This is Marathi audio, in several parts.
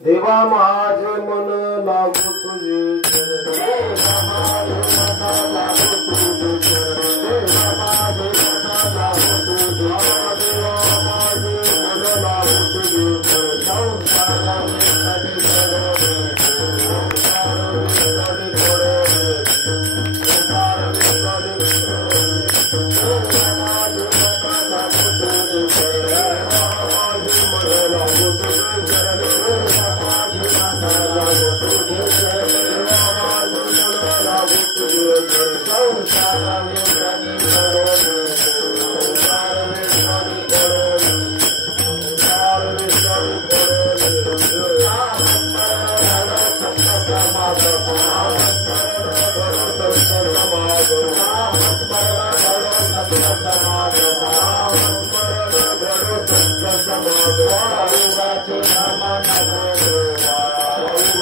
देवा माझे मन लागू तुझे देवा माझे मन लागू तुझे देवा माझे मन लागू तुझे देवा माझे मन लागू तुझे संसारा में कधी करो संसार में कधी करो संसार में कधी करो देवा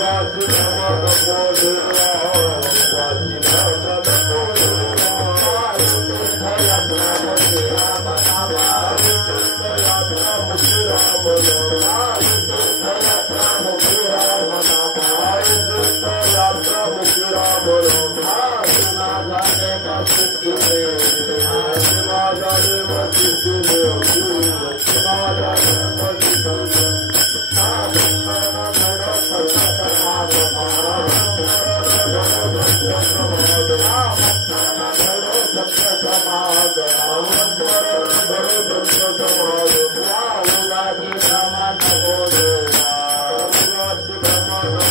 माझे मन लागू तुझे देवा माझे मन लागू तुझे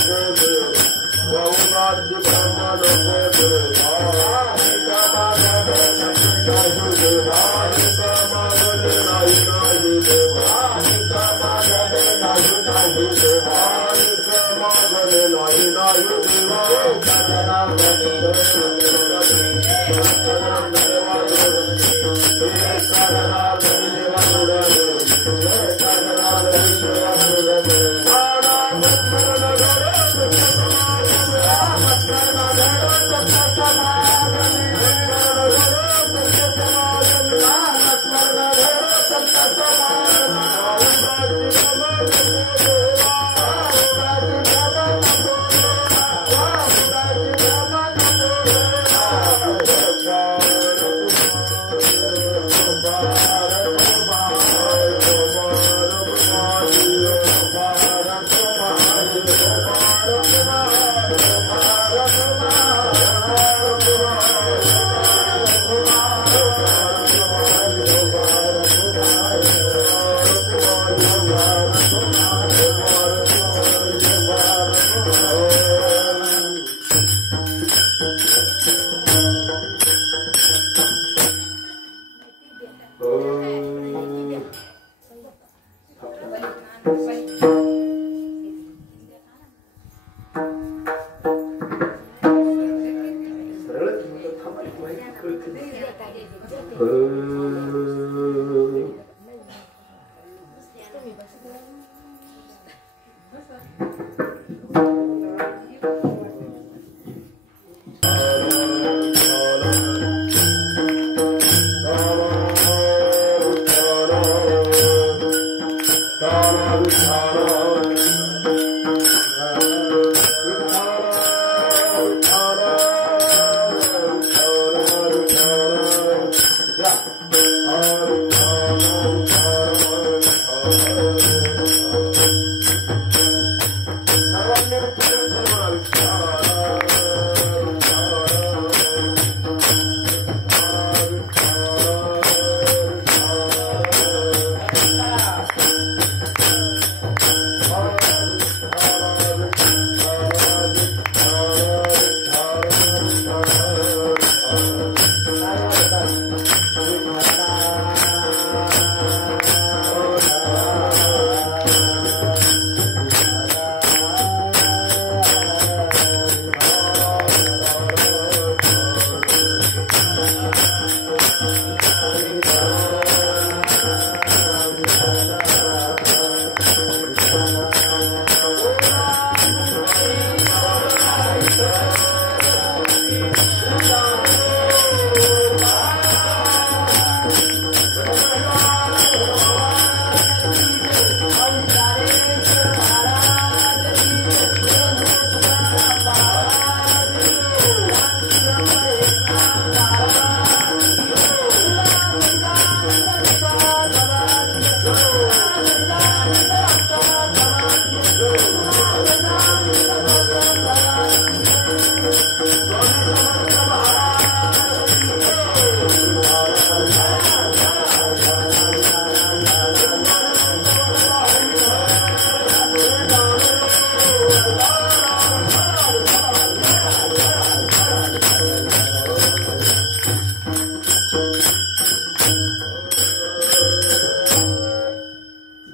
Thank you.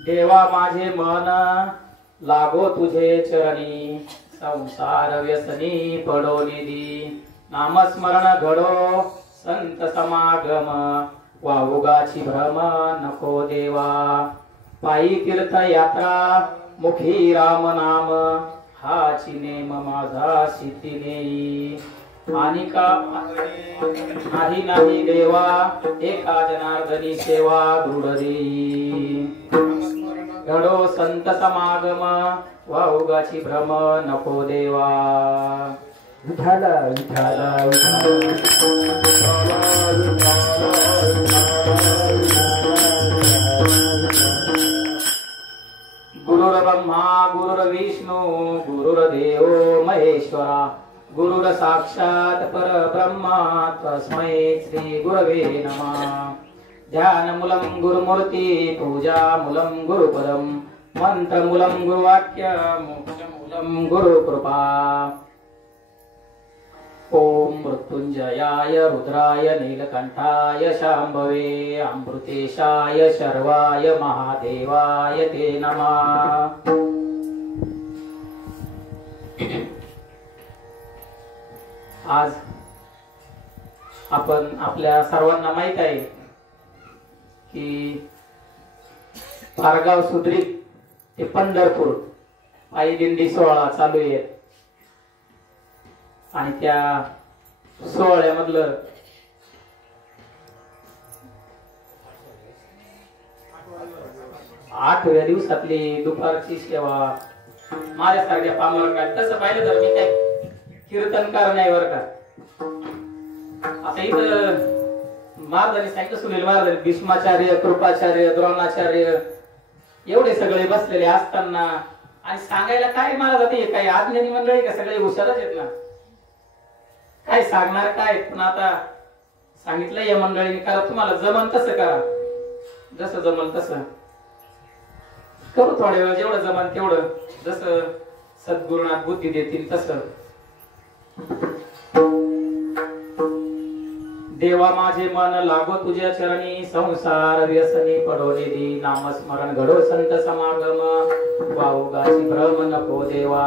देवा माझे मन लागो तुझे चरणी, संसार व्यसनी पडो निधी, नामस्मरण घडो संत समागम, वावुगाची भ्रम नको देवा, पायी तीर्थ यात्रा मुखी राम नाम, हाची नेम माझा सिद्धी नेई, आणि का नाही नाही देवा, एका जनार्दनी सेवा दृढ देई, घडो संत समागम, वाहुगाची भ्रम नको देवा, विठाला विठाला गुरुर्ब्रह्मा गुरुर्विष्णू गुरुर्देव महेश्वरा, गुरुर साक्षात परब्रह्मा तस्मै श्री गुरवे नमः, ध्यानमूलं गुरुमूर्ति पूजामूलं गुरुपदं, मंत्रमूलं गुरुवाक्य मोक्षमूलं गुरुकृपा, मृत्युंजयाय रुद्राय नीलकंठाय शांभवे अमृतेशाय शर्वाय महादेवाय ते नमः। आज आपण आपल्या सर्वांना माहित आहे की पारगाव सुद्रीक ते पंढरपूर पायी दिंडी सोहळा चालू आहे आणि त्या सोहळ्यामधलं आठव्या दिवसातली दुपारची सेवा माझ्यासारख्या पामर काय तसं पाहिलं तर मी काय कीर्तनकार नाही बर का। आता इथं महाराजांनी सांगितलं सुनील महाराज भीष्माचार्य कृपाचार्य द्रोणाचार्य एवढे सगळे बसलेले असताना आणि सांगायला काय मला जाते काय आज्ञानी मंडळी का सगळे हुशारच आहेत ना काय सांगणार काय पण आता सांगितलं या मंडळीने करा तुम्हाला जमन तसं करा जसं जमल तसं करू थोड्या वेळ जेवढं जमन तेवढं जसं सद्गुरुनाथ बुद्धी देतील तसं। देवा माझे मन लागो तुझ्या चरणी संसार व्यसनी पडोले दी नामस्मरण घडो संत समागम वाहुगाची भ्रम नको देवा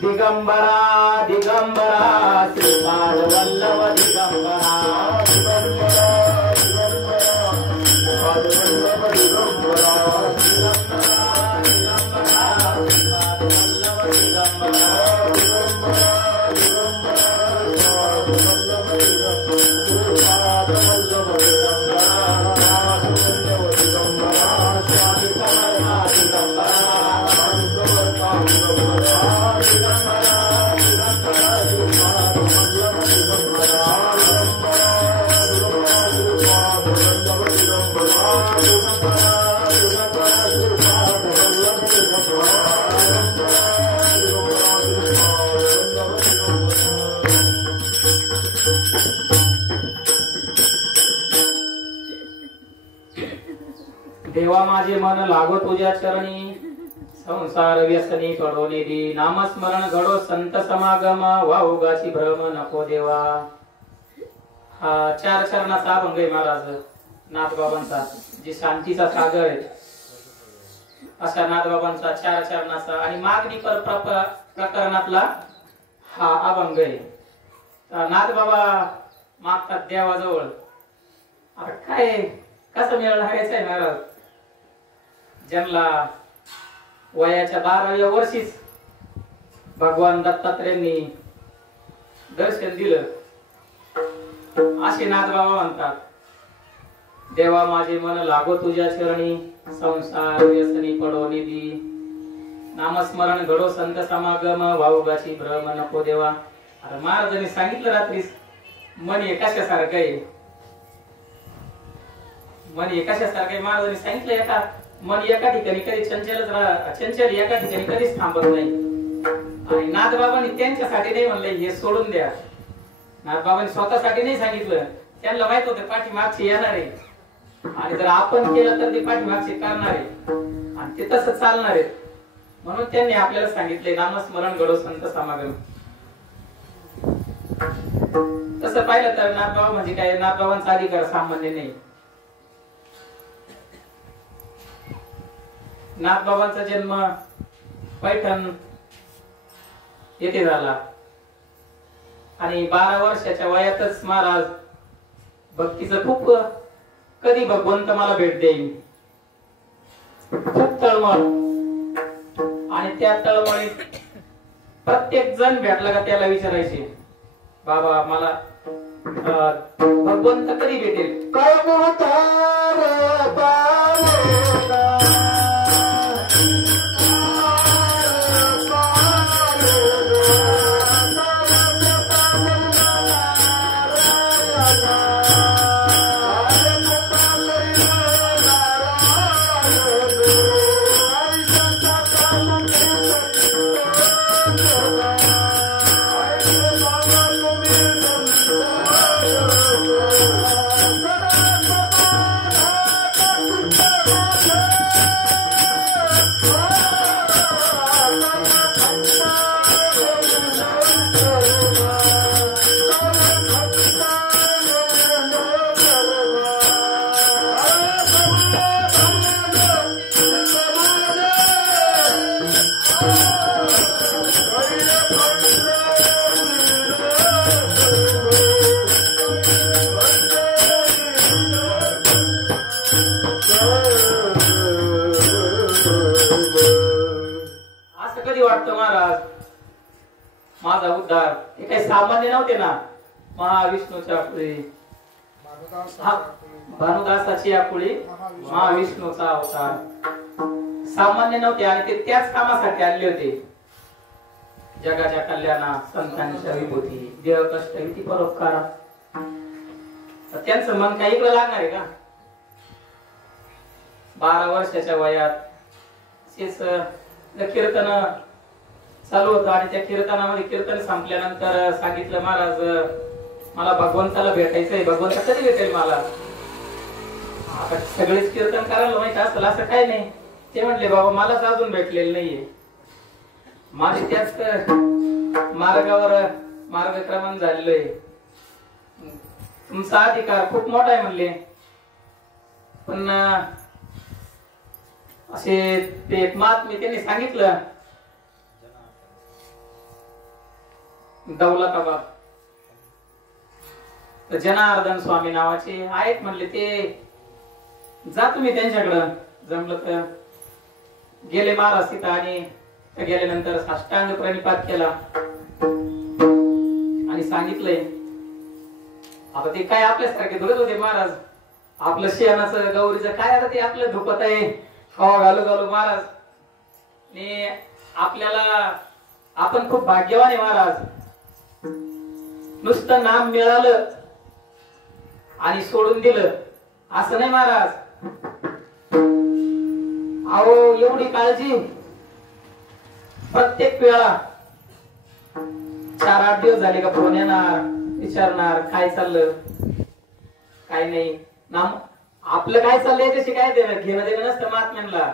दिगंबरा दिगंबरा श्रीपाद वल्लभ दिगंबरा देवा माझे मन लागो तुझ्या चरणी संसार व्यसनी पडोले दी नामस्मरण घडो संत समागम वाहुगाची भ्रम नको देवा। हा 4 चरणाचा अभंग आहे महाराज नाथबाबांचा जी शांतीचा सागर आहे अशा नाथबाबांचा 4 चरणाचा आणि मागणी प्रकरणातला हा अभंग आहे। नाथबाबा मागतात देवाजवळ आता काय कसं मेळ लागायचंय महाराज ज्यांना वयाच्या 12व्या वर्षीच भगवान दत्तात्रेयांनी दर्शन दिलं असे नाथबाबा म्हणतात देवा माझे मन लागो तुझ्या चरणी संसार व्यसनी पडोली दी नामस्मरण घडो संत समागम वाहुगाची भ्रम नको देवा। अरे महाराजांनी सांगितलं रात्रीच मन एकाशासारखं आहे मन एकाशासारखं आहे महाराजांनी सांगितलं एका मन एका ठिकाणी कधी चंचल एका ठिकाणी कधीच थांबत नाही आणि नाथबाबांनी त्यांच्यासाठी नाही म्हणले हे सोडून द्या नाथबाबांनी स्वतःसाठी नाही सांगितलं त्यांना माहित होतं पाठीमागचे येणार आहे आणि जर आपण केलं तर ते पाठीमागचे करणार आहे आणि ते तसं चालणार आहे म्हणून त्यांनी आपल्याला सांगितले नामस्मरण घडो संत समागम। तसं पाहिलं तर नाथबाबा म्हणजे काय नाथबाबांचा अधिकार सामान्य नाही। नाथबाबांचा जन्म पैठण येथे झाला आणि 12 वर्षाच्या वयातच महाराज भक्तीचं खूप कधी भगवंत मला भेट देईल खूप तळमळ आणि त्या तळमळीत प्रत्येक जण भेटला का त्याला विचारायचे बाबा मला भगवंत कधी भेटेल असं कधी वाटतं महाराज माझा उद्धार हे काही सामान्य नव्हते ना महाविष्णूच्या पुढे भानुदासाची आपुळी महाविष्णूचा अवतार सामान्य नव्हते आणि ते त्याच कामासाठी आले होते जगाच्या कल्याणा संतांच्या विभूती देह कष्ट विधी परोपकार त्यांचं मन काही इकडे लागणार आहे का 12 वर्षाच्या वयात कीर्तन चालू होतं आणि त्या कीर्तनामध्ये कीर्तन संपल्यानंतर सांगितलं महाराज मला भगवंताला भेटायचंय भगवंत कधी भेटेल मला आता सगळेच कीर्तन करायला माहित असेल असं काही नाही ते म्हटले बाबा मलाच अजून भेटलेलं नाहीये माझे त्याच मार्गावर मार्गक्रमण झालेलं आहे तुमचा अधिकार खूप मोठा आहे म्हणले पण असे ते एक महात्मे त्यांनी सांगितलं दौलताबाद जनार्दन स्वामी नावाचे आहेत म्हणले ते जा तुम्ही त्यांच्याकडं जमलं तर गेले महाराज तिथं आणि गेल्यानंतर साष्टांग प्रणिपात केला आणि सांगितलंय आता ते काय आपल्यासारखे धुरत होते महाराज आपलं शेणाचं गौरीचं काय आता ते आपलं धुपत आहे हवा घालू घालू महाराज आपल्याला आपण खूप भाग्यवान आहे महाराज नुसतं नाम मिळालं आणि सोडून दिलं असं नाही महाराज अहो एवढी काळजी प्रत्येक वेळा 4-8 दिवस झाले का फोन येणार विचारणार काय चाललं काय नाही नाम आपलं काय चाललंय याच्याशी काय घेणं देणं नसतं महात्म्यांना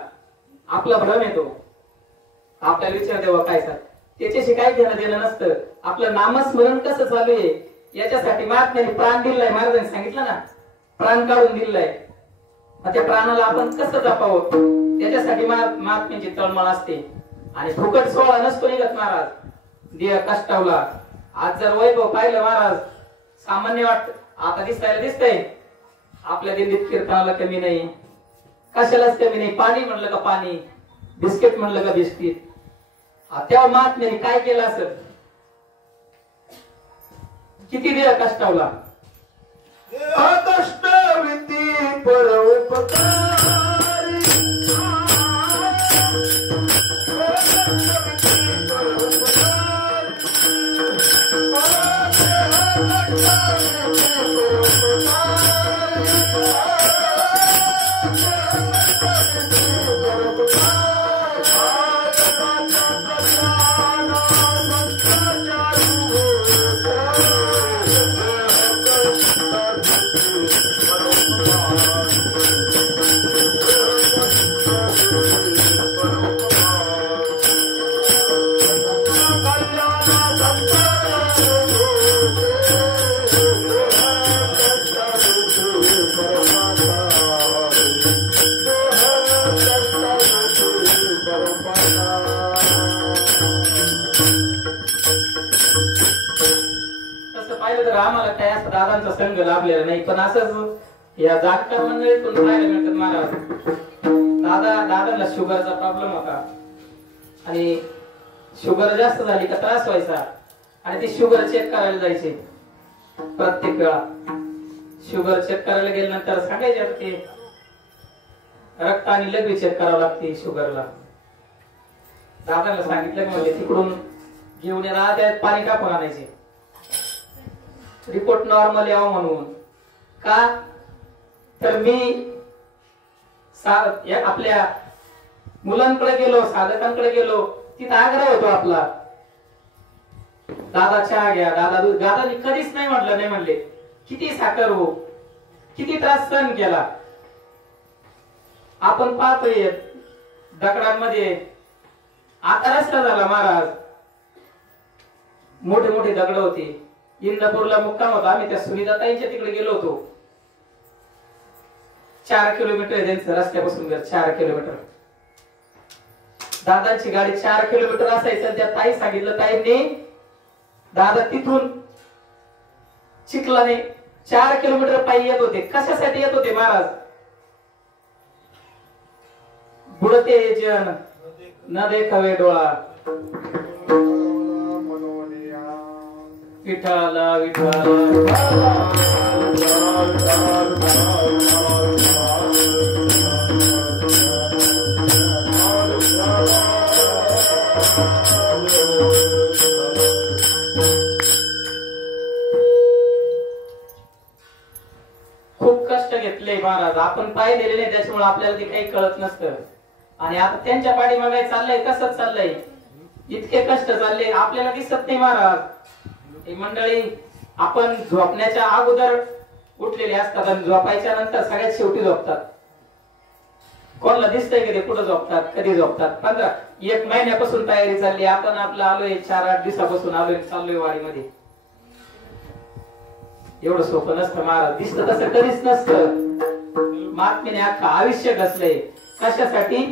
आपला भ्रम येतो आपल्याला विचार देवा काय चाल त्याच्याशी काय घेणं देणं नसतं आपलं नामस्मरण कसं चालू आहे याच्यासाठी महात्म्यांनी प्राण दिलाय महाराजांनी सांगितलं ना प्राण काढून दिलाय मग त्या प्राणाला आपण कसं जपावं त्याच्यासाठी महात्म्यांची तळमळ असते आणि फुकट सोहळा नसतो निघत महाराज देह कष्टावला आज जर वैभव पाहिलं महाराज सामान्य वाटत आता दिसतंय आपल्या दिल्लीत कीर्तनाला कमी नाही कशालाच कमी नाही पाणी म्हणलं का पाणी बिस्किट म्हणलं का बिस्किट तेव्हा महात्म्याने काय केलं असं किती देह कष्टावला कष्टविती परोपकारी तर आम्हाला काय असं दादांचा संघ लाभलेला नाही, पण असंच या जाणकार मंडळीतून पाहायला मिळतात महाराज. दादाला शुगरचा प्रॉब्लेम होता आणि शुगर जास्त झाली का त्रास व्हायचा आणि ती शुगर चेक करायला जायचे प्रत्येक वेळा. शुगर चेक करायला गेल्यानंतर सांगायचे आता ते रक्त आणि लघवी चेक करावं लागते शुगरला. दादाला सांगितलं म्हणजे तिकडून घेऊन येणार त्यात पाणी टाकून आणायचे रिपोर्ट नॉर्मल यावं म्हणून. का तर मी आपल्या मुलांकडे गेलो, साधकांकडे गेलो, तिथं आग्रह होतो आपला, दादा चहा घ्या, दादा दूध. दादानी कधीच नाही म्हटलं, नाही म्हणले. किती साखर हो, किती त्रास सहन केला. आपण पाहतोय दगडांमध्ये आता रस्ता झाला महाराज. मोठे मोठे दगड होते. इंदापूरला मुक्काम होता, आम्ही त्या सुनीताताईंच्या तिकडे गेलो होतो. 4 किलोमीटर आहे त्यांचं रस्त्यापासून घर, 4 किलोमीटर. दादांची गाडी 4 किलोमीटर असायचं. त्या ताई सांगितलं, ताईंनी दादा तिथून चिखलाने 4 किलोमीटर पायी येत होते. कशासाठी येत होते महाराज? बुडते जन न देखावे डोळा, विठाला विठाला. खूप कष्ट घेतले महाराज, आपण पाहिलेले नाही त्याच्यामुळे आपल्याला ते काही कळत नसतं. आणि आता त्यांच्या पाठीमागे चाललंय, कसं चाललंय, इतके कष्ट चालले आपल्याला दिसत नाही महाराज. ही मंडळी आपण झोपण्याच्या अगोदर उठलेले असतात आणि झोपायच्या नंतर सगळ्यात शेवटी झोपतात. कोणाला दिसतंय की ते कुठं झोपतात, कधी झोपतात? 1 महिन्यापासून तयारी चालली. आपण आपलं आलोय 4-8 दिवसापासून आलोय, चाललोय वाडीमध्ये. एवढं सोपं नसतं महाराज, दिसतं तसं कधीच नसतं. महात्म्याने अख्खं आयुष्य घसलंय कशासाठी?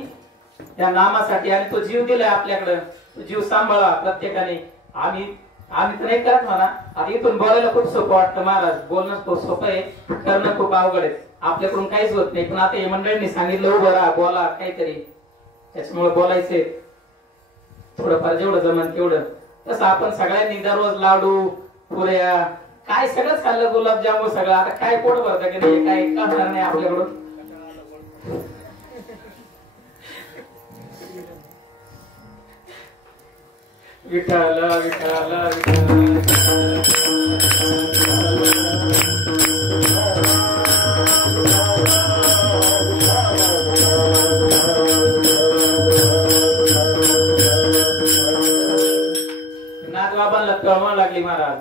त्या नामासाठी. आणि तो जीव दिलाय आपल्याकडं, तो जीव सांभाळा प्रत्येकाने. आम्ही तर नाही करत म्हणा. आता इथून बोलायला खूप सोपं वाटतं महाराज, बोलणं खूप सोपं आहे, करणं खूप अवघड आहे. आपल्याकडून काहीच होत नाही. पण आता हे मंडळींनी सांगितलं उभं राहा, बोला काहीतरी, त्याच्यामुळे बोलायचंय थोडंफार जेवढं जमन तेवढं. तसं आपण सगळ्यांनी दररोज लाडू, पुऱ्या, काय सगळंच खाल्लं, गुलाबजामुन सगळं. आता काय पोट भरतं की नाही, काय करणार नाही आपल्याकडून. विठाला विठाला नाथबाबांना तळमळ लागली महाराज.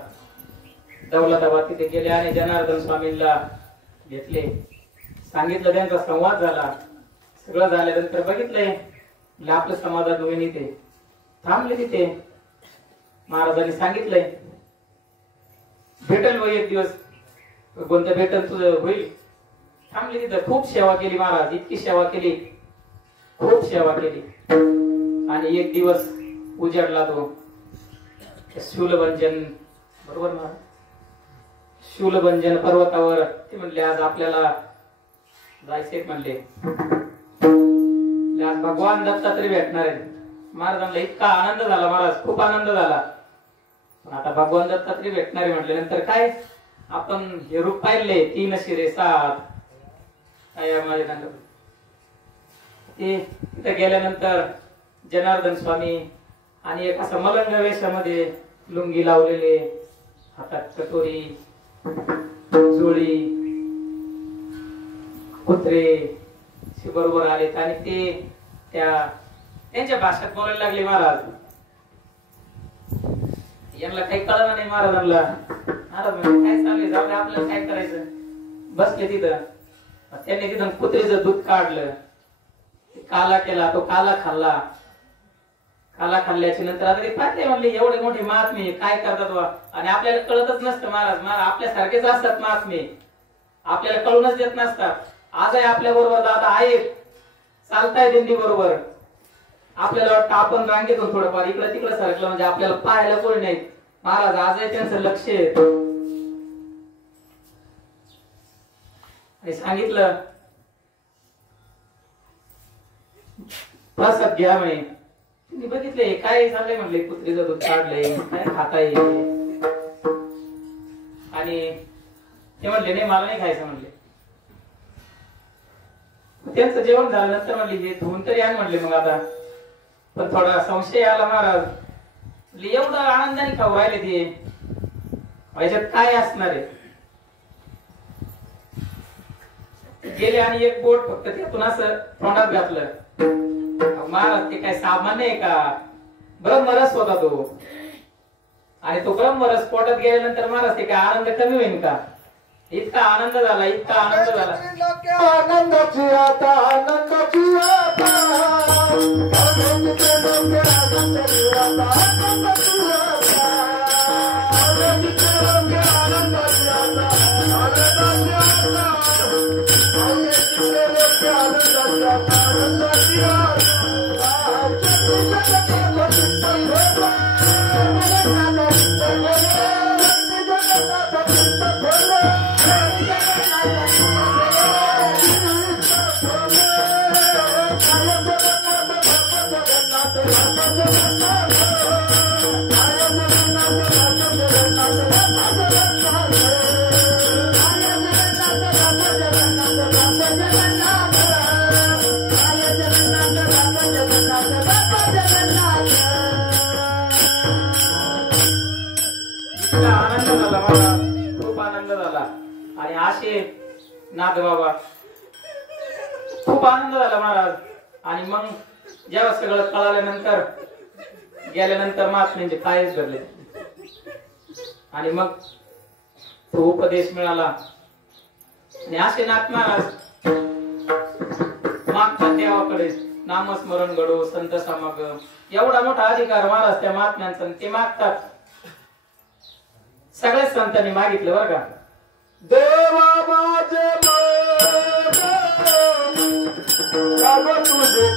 दौलताबाद तिथे गेले आणि जनार्दन स्वामींना घेतले, सांगितलं, त्यांचा संवाद झाला. सगळं झाल्यानंतर बघितलंय आपलं समाधान होईन. इथे थांबले. तिथे महाराजांनी सांगितलंय, भेटल व एक दिवस, कोणतं भेटल तुझं होईल. थांबले तिथं. खूप सेवा केली महाराज, इतकी सेवा केली, खूप सेवा केली. आणि एक दिवस उजाडला तो शूलभंजन, बरोबर महाराज, शूलभंजन पर्वतावर. ते म्हणले आज आपल्याला जायचंय, म्हणले आज भगवान दत्तात्रय भेटणार आहे. महाराजांना इतका आनंद झाला महाराज, खूप आनंद झाला. पण आता भगवान दत्तात्रय भेटणार आहे म्हटल्यानंतर काय, आपण हे रूप पाहिले, 3 शिरे 7 ते तिथे गेल्यानंतर जनार्दन स्वामी आणि एक असं मलंग वेशामध्ये, लुंगी लावलेले, हातात कटोरी, जोळी, कुत्रे बरोबर आलेत आणि ते त्यांच्या भाषेत बोलायला लागले महाराज. यांना काही कळलं नाही महाराजांना. महाराज काय चाललंय, जाऊ दे आपल्याला काय करायचं. बसले तिथं. त्यांनी तिथं कुत्रीचं दूध काढलं, काला केला, तो काला खाल्ला. काला खाल्ल्याच्या नंतर आता ते पाहते म्हणले एवढे मोठे महात्मे काय करतात बा. आणि आपल्याला कळतच नसतं महाराज. आपल्यासारखेच असतात महात्मे, आपल्याला कळूनच देत नसतात. आजही आपल्या बरोबर दादा आहे, चालताय दिंडी बरोबर. आपल्याला वाटतं आपण रांगेतून थोडंफार इकडे तिकडे सरकलं म्हणजे आपल्याला पाहायला कोणी नाही. महाराज आजही त्यांचं लक्ष आहे. आणि सांगितलं प्रसाद घ्या म्हणे. तुम्ही बघितले काय झालंय म्हणले, कुत्रीचं दूध काढलंय, काय खाताय. आणि ते म्हणले नाही मला नाही खायचं म्हणले. त्यांचं जेवण झाल्यानंतर म्हणले हे धुवून तरी आण म्हणले. मग आता पण थोडा संशय आला महाराज, एवढं आनंदाने खाऊ राहिले ते, याच्यात काय असणार आहे. गेले आणि एक बोट फक्त त्यातून असं तोंडात घातलं. महाराज ते काय सामान्य आहे का, ब्रह्मरस होता तो. आणि तो ब्रह्मरस पोटात गेल्यानंतर महाराज ते काय आनंद कमी होईल का. इतका आनंद झाला, इतका आनंद झाला. आनंदाची आता आनंदाची आता खूप आनंद झाला. आणि असे नाथ बाबा खूप आनंद झाला महाराज. आणि मग जेव्हा सगळं कळाल्यानंतर गेल्यानंतर महात्म्यांचे पायच धरले. आणि मग तो उपदेश मिळाला. आणि असे नाथ महाराज मागतात देवाकडे नामस्मरण घडो संत समागम, एवढा मोठा अधिकार महाराज त्या महात्म्यांचा. ते मागतात, सगळ्याच संतांनी मागितलं बरं का. देवा माझे मन तुझे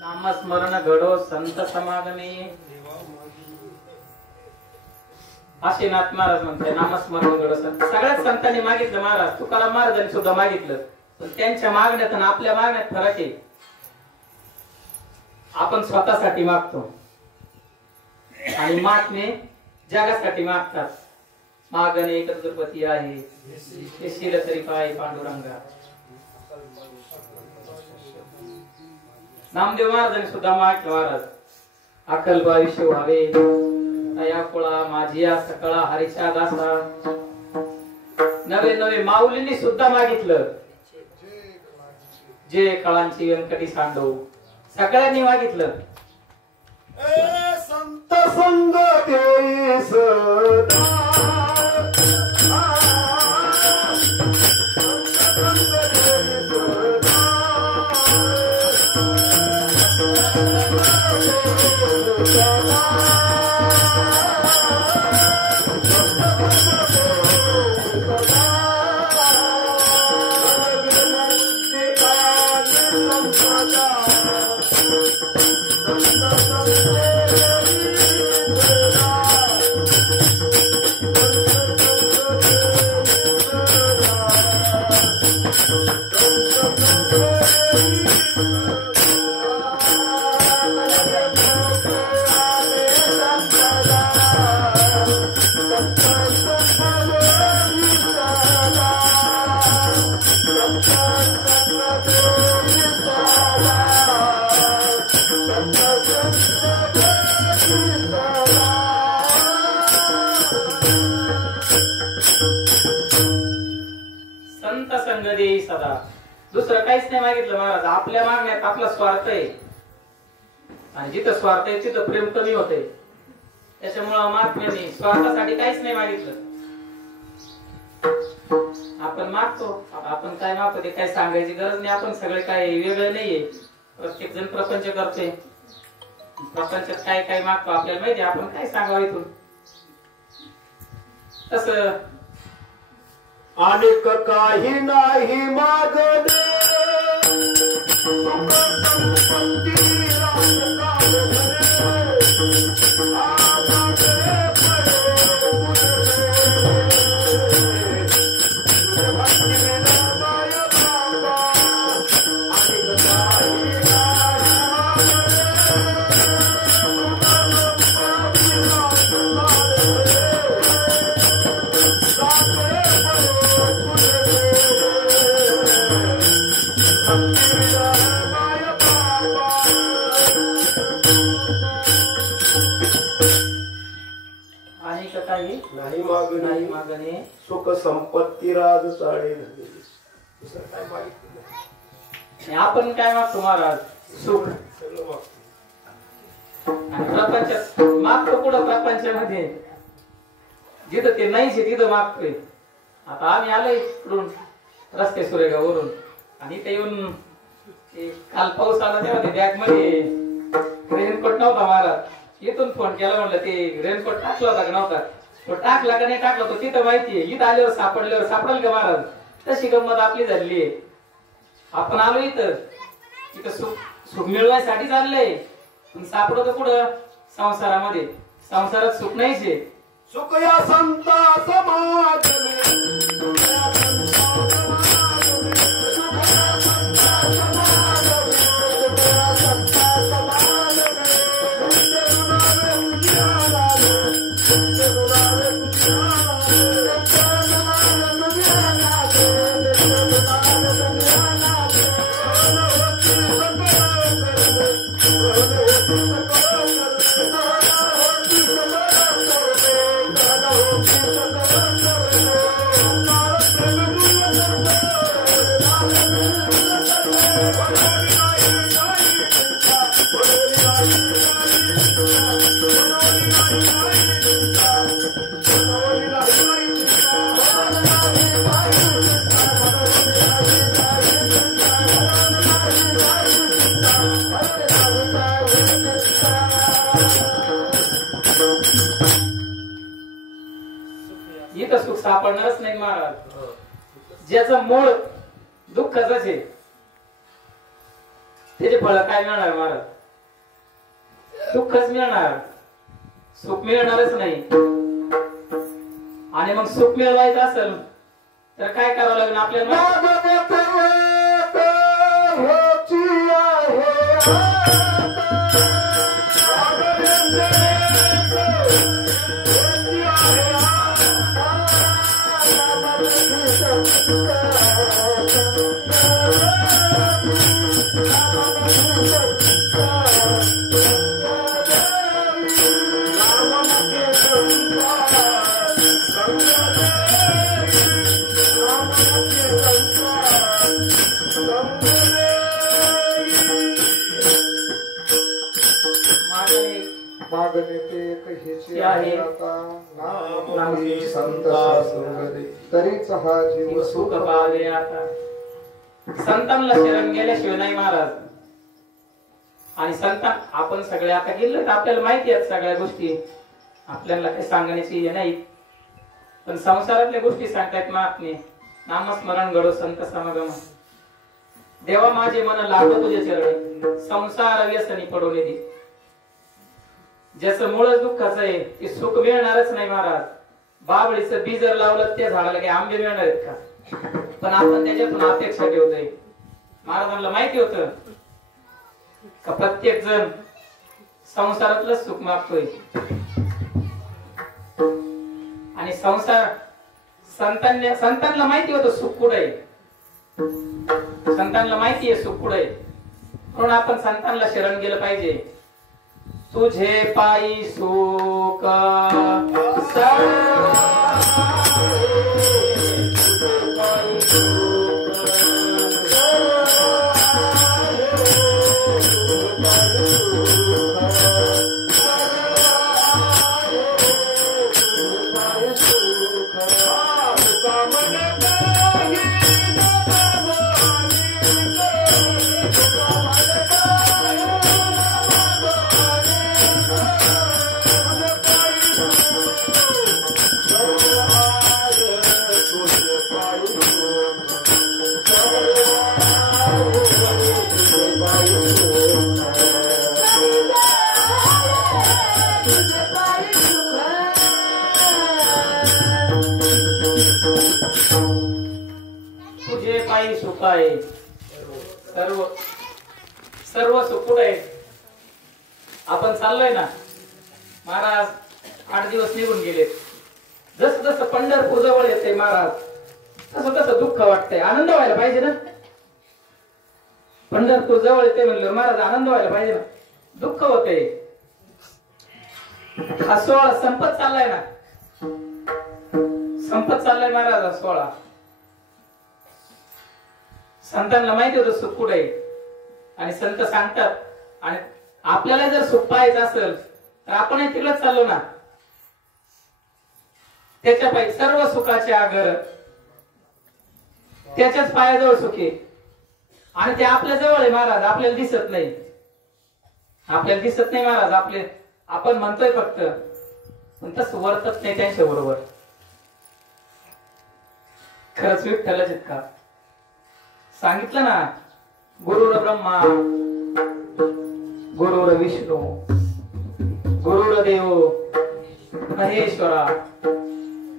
नामस्मरण घडो संत समागमे. असे नाथ महाराज म्हणते नामस्मरण घडो संत. सगळ्याच संतांनी मागितलं महाराज, तुकाराम महाराजांनी सुद्धा मागितलं. पण त्यांच्या मागण्यात आणि आपल्या मागण्यात फरक आहे. आपण स्वतःसाठी मागतो आणि महात्मे जगासाठी मागतात. मागणे एक दुर्पती आहे, ते शील तरी पाय पांडुरंगा. नामदेव महाराजांनी सुद्धा मागितलं महाराज, अकल आयुष्य व्हावे तया कुळा माझिया सकळा हरिच्या दासा. नवे नवे माऊलींनी सुद्धा मागितलं, जे कळांची व्यंकटी सांडो. सगळ्यांनी मागितलं. संत संग देई सदा संत संग देई सदा संत संग देई सदा. दुसरं काहीच नाही मागितलं महाराज. आपल्या मागण्यात आपला स्वार्थ आहे आणि जिथं स्वार्थ आहे तिथं प्रेम कमी होतंय. त्याच्यामुळं महात्म्याने स्वार्थासाठी काहीच नाही मागितलं. आपण मागतो, आपण काय मागतो ते काही सांगायची गरज नाही. आपण सगळे काय वेगळे नाहीये. प्रत्येक जण प्रपंच करतोय. प्रपंचात काय काय मागतो आपल्याला माहिती. आपण काय सांगावं इथून. तसं अनेक काही नाही मागणे नाही मागणे सुख संपत्ती राज चाळे दुसरं काय मागितलं. आपण काय मागतो महाराज. सुख सगळं मागतो. आणि प्रपंचात मागतो कुठं. प्रपंचामध्ये जिथं ते नाहीच तिथं मागतोय. आता आम्ही आलोय इकडून रस्ते सुरेगावरून आणि इथे येऊन काल पाऊस आला तेव्हा ते बॅग मध्ये रेनकोट नव्हता महाराज. इथून फोन केला म्हणलं ते रेनकोट टाकला होता का नव्हता. तो टाकला का नाही टाकला तो तिथं माहितीये. इथं आल्यावर सापडल्यावर सापडेल का महाराज. तशी गंमत आपली झाली आहे. आपण आलो इथं सुख मिळवायसाठी चाललंय पण सापडत कुठं संसारामध्ये. संसारात सुख नाहीच. सुख या संता समाज इथं सुख सापडणारच नाही महाराज. ज्याचं मूळ दुःखच आहे त्याचे फळ काय मिळणार महाराज. दुःखच मिळणार. सुख मिळणारच नाही. आणि मग सुख मिळवायचं असेल तर काय करावं लागेल आपल्याला. तरीच हा जीव सुख पावे आता. संतांना शरण गेल्याशिवाय नाही महाराज. आणि संतान आपण सगळे आता गेलो तर आपल्याला माहिती आहेत सगळ्या गोष्टी, आपल्याला काही सांगण्याची हे नाही, पण संसारातल्या गोष्टी सांगतायत महात्मे. नामस्मरण घडो संत समागम. देवा माझे मन लागो तुझे चरणी, संसार व्यसनी पडू नये. ज्याचं मूळच दुःखाचं आहे ते सुख मिळणारच नाही महाराज. बाबळीचं बी जर लावलं त्या झाडाला काही आंबे मिळणार आहेत का? पण आपण त्याच्यातून अपेक्षा ठेवतोय. महाराजांना माहिती होतं का प्रत्येक जण संसारातलं सुख मागतोय, आणि संसार संतांना माहिती होतं सुख कुठे आहे. संतांना माहिती आहे सुख कुठे आहे, म्हणून आपण संतांना शरण गेलं पाहिजे. तुझे पायी सुख सुख आहे. सर्व सर्व सुख कुठे आहे? आपण चाललोय ना महाराज. 8 दिवस निघून गेले. जसं जसं पंढरपूर जवळ येते महाराज तसं तसं दुःख वाटतंय. आनंद व्हायला पाहिजे ना. पंढरपूर जवळ येते म्हणलं महाराज आनंद व्हायला पाहिजे ना. दुःख होते. हा सोहळा संपत चाललाय ना. संपत चाललाय महाराज हा सोहळा. संतांना माहिती होतं सुख कुठे आहे, आणि संत सांगतात. आणि आपल्याला जर सुख पाहायचं असेल तर आपण तिकडे चाललो ना. त्याच्या पायी सर्व सुखाचे आगर त्याच्याच पायाजवळ सुख आहे, आणि ते आपल्या जवळ आहे महाराज. आपल्याला दिसत नाही. आपल्याला दिसत नाही महाराज. आपण म्हणतोय फक्त, पण तसं वर्तत नाही त्यांच्या बरोबर. खरंच विठ्ठलच आहेत का? सांगितलं ना, गुरुर ब्रह्मा गुरुर विष्णू गुरुर देव महेश्वरा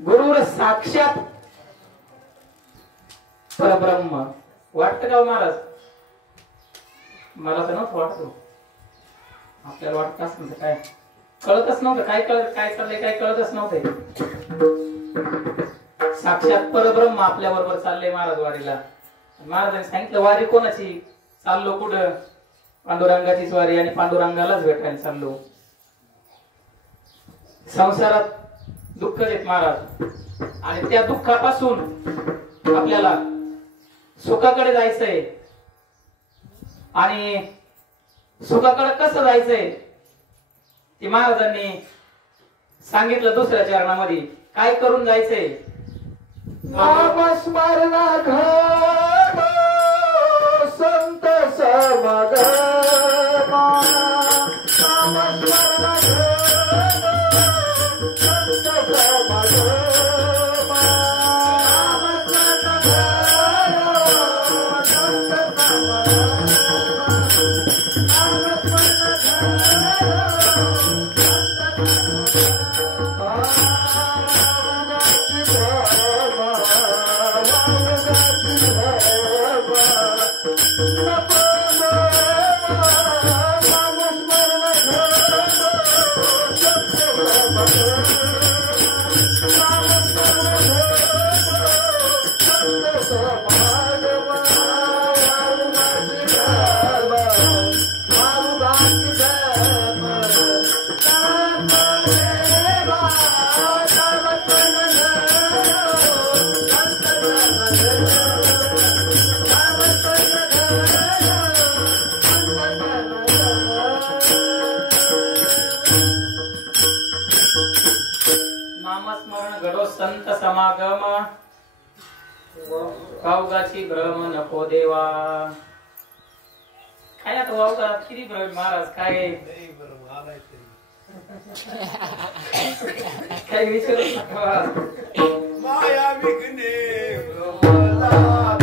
गुरुर साक्षात परब्रह्म. वाटतं का महाराज? मला तर नव्हतं वाटतो. आपल्याला वाटत असं काय कळतच नव्हतं. काय चाललंय काय कळतच नव्हतं. साक्षात परब्रह्म आपल्या बरोबर चाललंय महाराज वारीला. महाराजांनी सांगितलं वारी कोणाची? चाललो कुठं? पांडुरंगाचीच वारी, आणि पांडुरंगालाच भेटायला चाललो. संसारात दुःख देत महाराज, आणि त्या दुःखापासून आपल्याला सुखाकडे जायचंय. आणि सुखाकडे कसं जायचंय ते महाराजांनी सांगितलं दुसऱ्या चरणामध्ये. काय करून जायचंय? नामस्मरण घडो संत समागम. नामस्मरण घडो संत समागम. नामस्मरण घडो संत समागम. कावगाची भ्रम नको देवा. काय आता वावतात किती प्रवीण महाराज काय काय विचारू नका. माया विघ्ने भ्रमला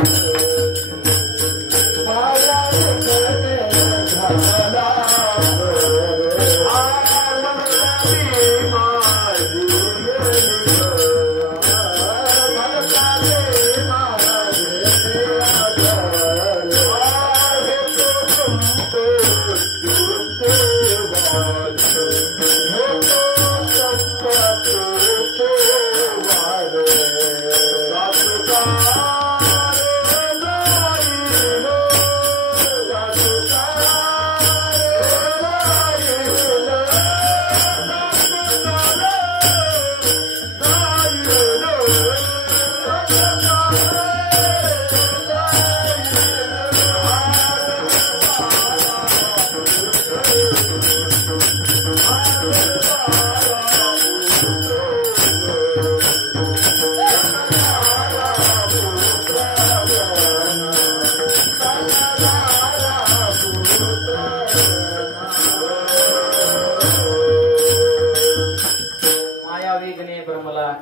माया विघ्ने भ्रमला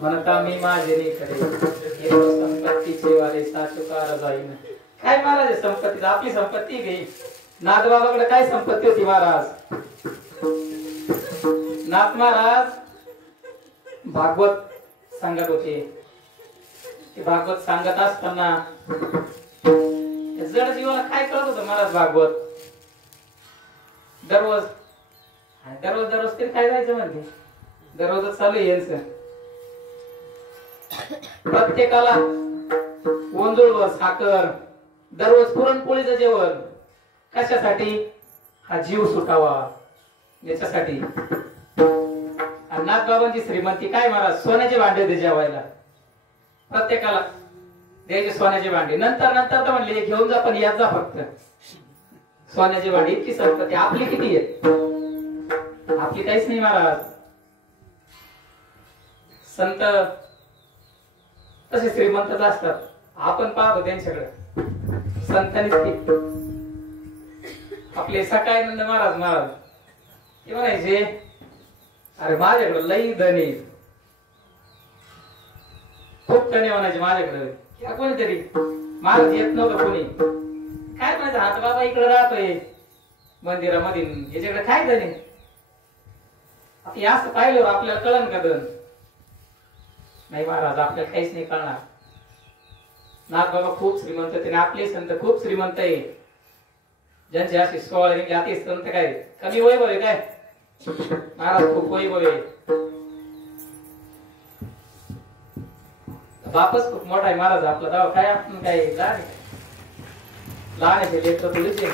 म्हणता मी माझे रे करे संपत्तीचे वाले साचुकार जाईन. काय महाराज संपत्ती आपली संपत्ती घे. नाथबाबाकडे काय संपत्ती होती महाराज. नाथ महाराज भागवत सांगत होते. भागवत सांगत असताना जड जीवाला काय कळत होतं महाराज. भागवत दररोज दररोज तरी काय जायचं म्हणते. दररोजच चालू आहे यांचं. प्रत्येकाला वंजूळवर साखर दररोज पुरणपोळीचं जेवण कशासाठी. हा जीव सुटावा याच्यासाठी. नाथबाबांची श्रीमंती काय महाराज सोन्याचे भांडे होते जेवायला. प्रत्येकाला द्यायचे सोन्याचे भांडे. नंतर तर म्हणले घेऊन जा पण यात जा फक्त. सोन्याचे भांडे इतकी संपत्ती. आपली किती आहे. आपली काहीच नाही महाराज. संत तसे श्रीमंतच असतात. आपण पाहतो त्यांच्याकडे संतांनी आपले सकाळानंद महाराज ते म्हणायचे अरे माझ्याकडे लई धनी खूप धनी म्हणायचे माझ्याकडे. कोणीतरी महाराज येत नव्हतं कोणी. काय म्हणायचं हात बाबा इकडे राहतोय मंदिरामध्ये याच्याकडे काय धनी. असं पाहिलं आपल्याला कळन का धन. नाही महाराज आपल्याला काहीच नाही कळणार. नाथबाबा खूप श्रीमंत होते. आपले संत खूप श्रीमंत आहे. ज्यांचे असे 16 जाती संत काय कमी वैभव आहे काय. महाराज खूप वैभव आहे. बापच खूप मोठा आहे महाराज आपला. दावा काय आपण काय लहान आहे लेकर तुझे.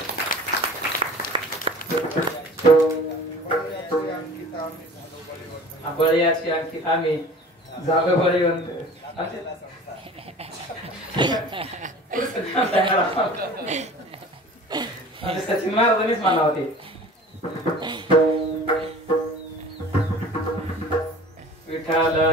बळीयाची अंकित आम्ही झालं बळीवंत. सचिन महाराजांनीच म्हणा होते. विठाला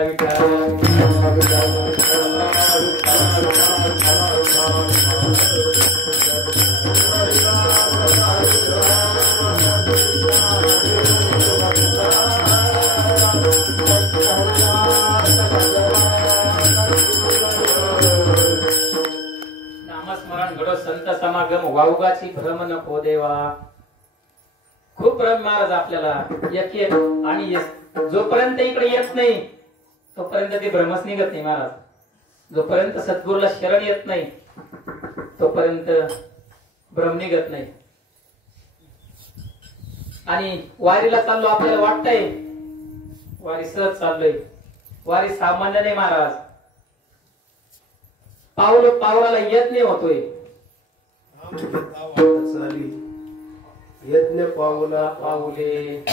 नामस्मरण घडो संत समागम वाऊगाची भ्रम नको देवा. खूप भ्रम महाराज आपल्याला एक आणि जोपर्यंत इकडे येत नाही तोपर्यंत ते भ्रमच निघत नाही महाराज. जोपर्यंत सद्गुरूला शरण येत नाही तोपर्यंत भ्रम निघत नाही. आणि वारीला चाललो आपल्याला वाटतंय वारी सहज चाललोय. वारी सामान्य नाही महाराज. पावलाला यज्ञ होतोय. यज्ञ पावला पाऊले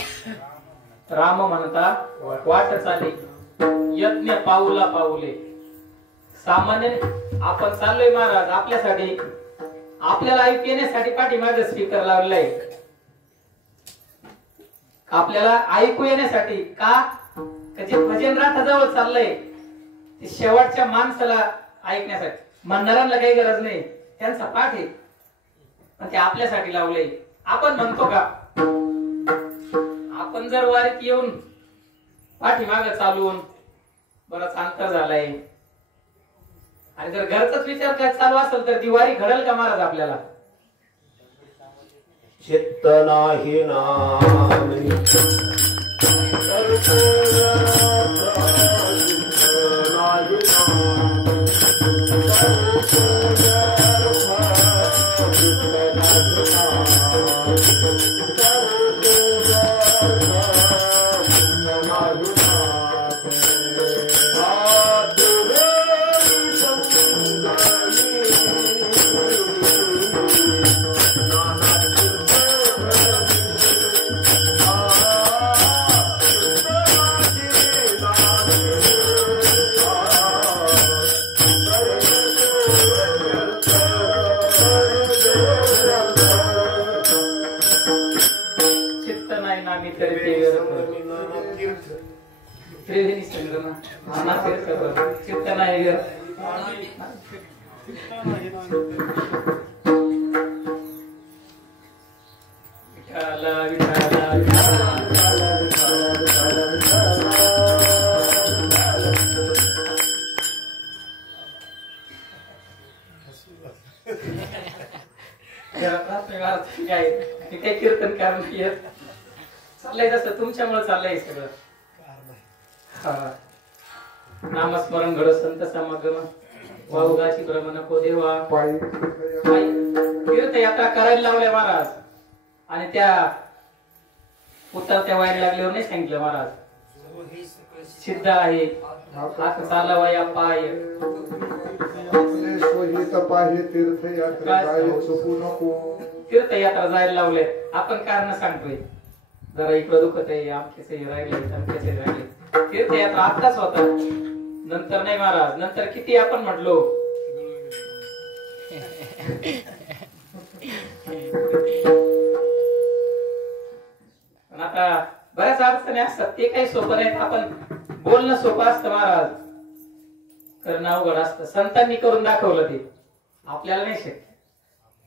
राम म्हणता वाट चाली. यज्ञ पाऊला पाऊले. सामान्य आपण चाललोय महाराज आपल्यासाठी. आपल्याला ऐकू येण्यासाठी पाठीमागे स्पीकर लावलाय. आपल्याला ऐकू येण्यासाठी का जे भजन राठाजवळ चाललंय ते शेवटच्या माणसाला ऐकण्यासाठी. म्हणणाऱ्यांना काही गरज नाही. त्यांचा पाठ आहे. पण ते आपल्यासाठी लावलंय. आपण म्हणतो का आपण जर वारीत येऊन पाठीमाग चालून बराच अंतर झालाय आणि जर घरचाच विचार काय चालू असेल तर ती वारी घडेल का महाराज आपल्याला? चित्त नाही नामी काही कीर्तन कारण चाललंय तसं तुमच्यामुळे चाललंय सगळं. नामस्मरण घड संत समागम वाहुगाची भ्रमण को देवा तीर्थयात्रा करायला लावल्या महाराज. आणि त्या उतरत्या व्हायला लागल्यावर नाही सांगितलं महाराज सिद्ध आहे चालवाया पाय तीर्थयात्रा जायला लावले. आपण कारण सांगतोय जरा इकडं दुखत आहे आमचे राहिले आमचे राहिले. तीर्थयात्रा आताच होता नंतर नाही महाराज. नंतर किती आपण म्हटलो पण आता बऱ्याच अडचणी असतात ते काही सोपं नाहीत. आपण बोलणं सोपं असतं महाराज करणं अवघड असतं. संतांनी करून दाखवलं ते आपल्याला नाही शक्य.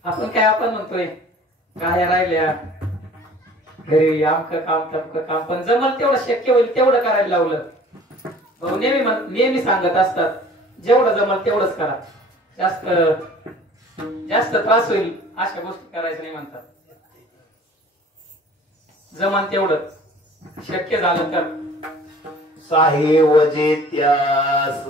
आपण काय आपण म्हणतोय काय राहिल्या घरी आमकं काम तमकं काम पण जमल तेवढं शक्य होईल तेवढं करायला लावलं. नेहमी सांगत असतात जेवढं जमल तेवढंच करा. जास्त त्रास होईल अशा गोष्टी करायच्या नाही म्हणतात. जमन तेवढं शक्य झालं तर साहेब जेत्यास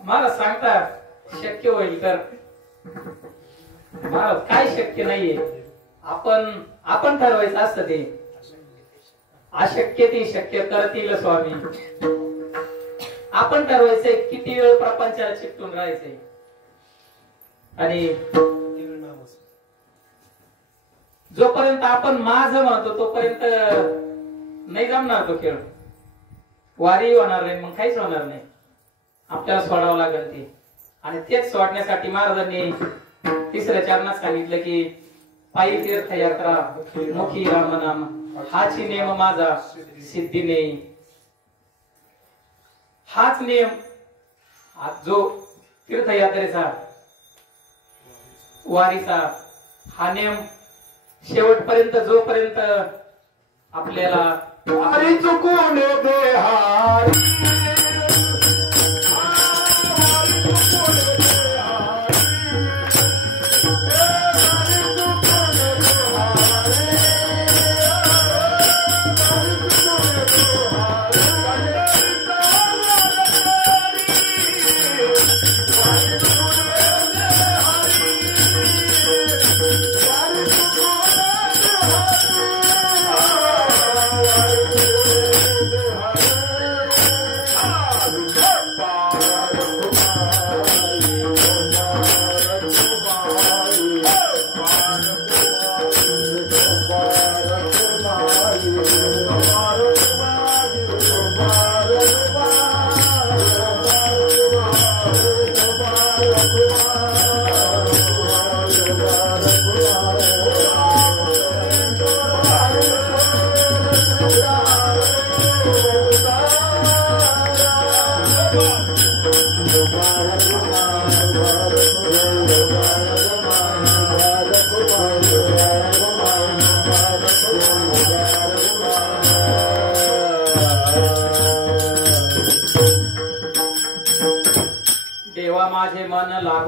मला सांगता शक्य होईल तर महाराज काय शक्य नाहीये. आपण ठरवायचं असतं ते. अशक्य ते शक्य करतील स्वामी. आपण ठरवायचंय किती वेळ प्रपंचाला चिकटून राहायचंय. आणि जोपर्यंत आपण माझं म्हणतो तोपर्यंत नाही जमणार तो खेळ. वारी होणार नाही मग काहीच होणार नाही. आपल्याला सोडावं लागेल ते. आणि तेच सोडण्यासाठी महाराजांनी तिसऱ्या चरणात सांगितलं की पायी तीर्थयात्रा मुखी राम नाम हाची नेम माझा सिद्धी नेई. हाच नियम जो तीर्थयात्रेचा वारीचा हा नियम शेवटपर्यंत जोपर्यंत आपल्याला वारी चुकून देहारी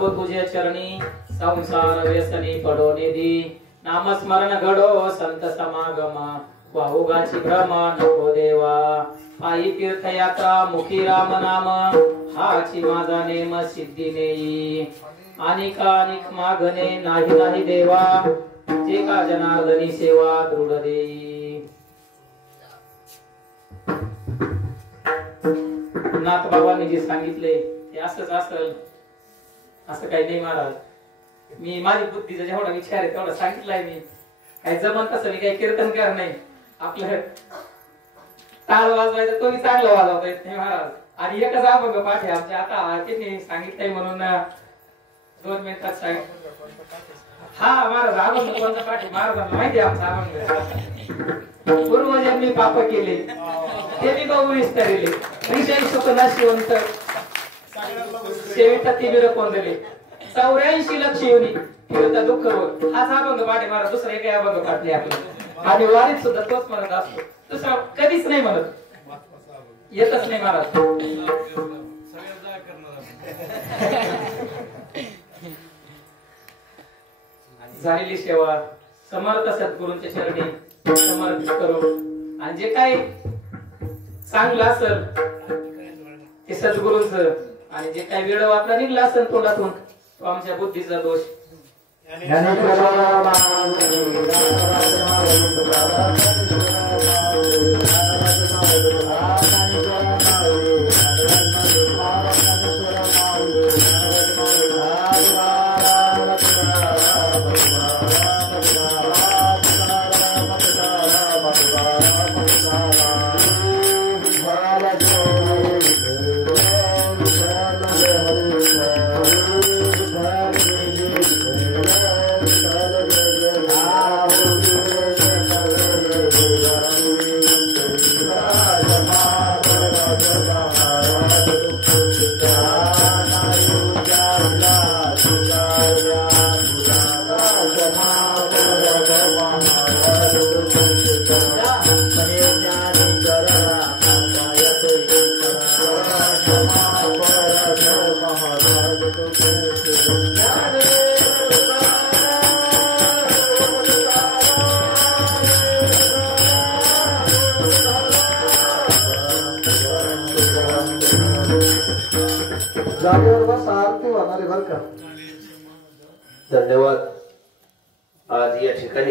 प्रभू तुझे चरणी संसार व्यसनी पडो निधी नामस्मरण घडो संत समागम वाहुगाची भ्रम नको देवा पायी तीर्थयात्रा मुखी राम नाम हाची माझा नेम सिद्धी नेई अनिक मागणे नाही नाही देवा जे का जनार्दनी सेवा दृढ देई नाथ बाबांनी जे सांगितले ते असंच असेल असं काही नाही महाराज. मी माझी बुद्धीचा जेवढा विचार आहे तेवढा सांगितलाय मी. काही जमन तसं मी काही कीर्तनकार नाही. आपलं टाळ वाजवायचं तो मी चांगला वाजवता येत नाही महाराज. आणि एकच अभंग पाठ आहे आमच्या आता त्यांनी सांगितलंय म्हणून 2 मिनिटात सांगितलं. हा महाराज अभंग कोणता पाठ आहे महाराजांना माहिती आहे आमचा अभंग. पूर्वजन्मी पाप केले ते मी बघू विस्तारिले विषय सुख नाशिवंत सेविता तिबिर कोंदले 84 लक्ष योनी फिरता दुःख रोग. हाच अभंग पाठ आहे महाराज. दुसरा एक अभंग पाठ नाही आपलं. आणि वारीत सुद्धा तोच म्हणत असतो. दुसरा कधीच नाही म्हणत. येतच नाही महाराज. झालेली सेवा समर्थ सद्गुरूंच्या चरणी समर्पित करू. आणि जे काही चांगलं असेल ते सद्गुरूंच आणि जे काही वेळ वापरा निघला असेल तोंडातून तो आमच्या बुद्धीचा दोष. धन्यवाद. आज या ठिकाणी